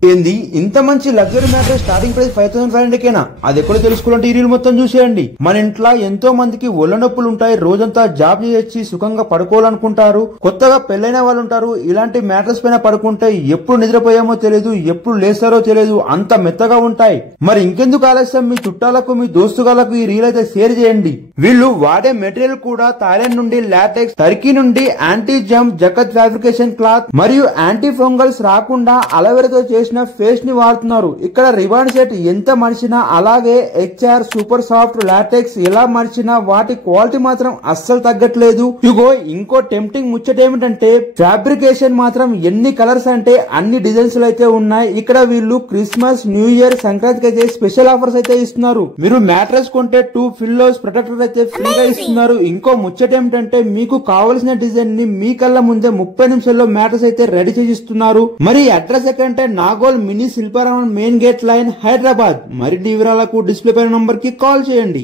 ఏంది ఇంత మంచి లగ్జరీ మ్యాట్రెస్ స్టార్టింగ్ ప్రైస్ 5500 కేనా? అది ఎక్కడో తెలుసుకోవాలంటే ఈ రీల్ మొత్తం చూసేయండి. మన ఇంట్లో ఎంతో మందికి ఒళ్ళ నొప్పులు ఉంటాయి, రోజంతా జాబ్ చేసి సుఖంగా పడుకోవాలనుకుంటారు, కొత్తగా పెళ్లైన వాళ్ళు ఉంటారు. ఇలాంటి మ్యాట్రెస్ పైన పడుకుంటే ఎప్పుడు నిద్రపోయామో తెలియదు, ఎప్పుడు లేస్తారో తెలియదు, అంత మెత్తగా ఉంటాయి. మరి ఇంకెందుకు ఆలస్యం, మీ చుట్టాలకు మీ దోస్తుగాలకు ఈ రీల్ అయితే షేర్ చేయండి. వీళ్ళు వాడే మెటీరియల్ కూడా థాయిలాండ్ నుండి లాటెక్స్, టర్కీ నుండి యాంటీ జంప్ జకత్ ఫ్యాబ్రికేషన్ క్లాత్ మరియు యాంటీ ఫంగల్స్ రాకుండా అలవేరాతో చేసిన ఫేస్ ని వాడుతున్నారు. ఇక్కడ రిబాన్ సెట్ ఎంత మర్చినా, అలాగే హెచ్ఆర్ సూపర్ సాఫ్ట్ లాటెక్స్ ఎలా మర్చినా వాటి క్వాలిటీ మాత్రం అస్సలు తగ్గట్లేదు. ఇగో ఇంకో టెంప్టింగ్ ముచ్చట ఏమిటంటే ఫ్యాబ్రికేషన్ మాత్రం ఎన్ని కలర్స్ అంటే అన్ని డిజైన్స్ అయితే ఉన్నాయి. ఇక్కడ వీళ్ళు క్రిస్మస్, న్యూ ఇయర్, సంక్రాంతికి అయితే స్పెషల్ ఆఫర్స్ అయితే ఇస్తున్నారు. మీరు మ్యాట్రెస్ కొంటే 2 పిల్లోస్ ప్రొటెక్టర్ అయితే ఫ్రీగా ఇస్తున్నారు. ఇంకో ముచ్చట ఏమిటంటే మీకు కావలసిన డిజైన్ ని మీ కళ్ళ ముందే 30 నిమిషాల్లో మ్యాట్రెస్ అయితే రెడీ చేసిస్తున్నారు. మరి అడ్రస్ ఎక్కడంటే Nagole mini Shilparamam main gate line, Hyderabad. మరిన్ని వివరాలకు డిస్ప్లే పైన నంబర్ కి కాల్ చేయండి.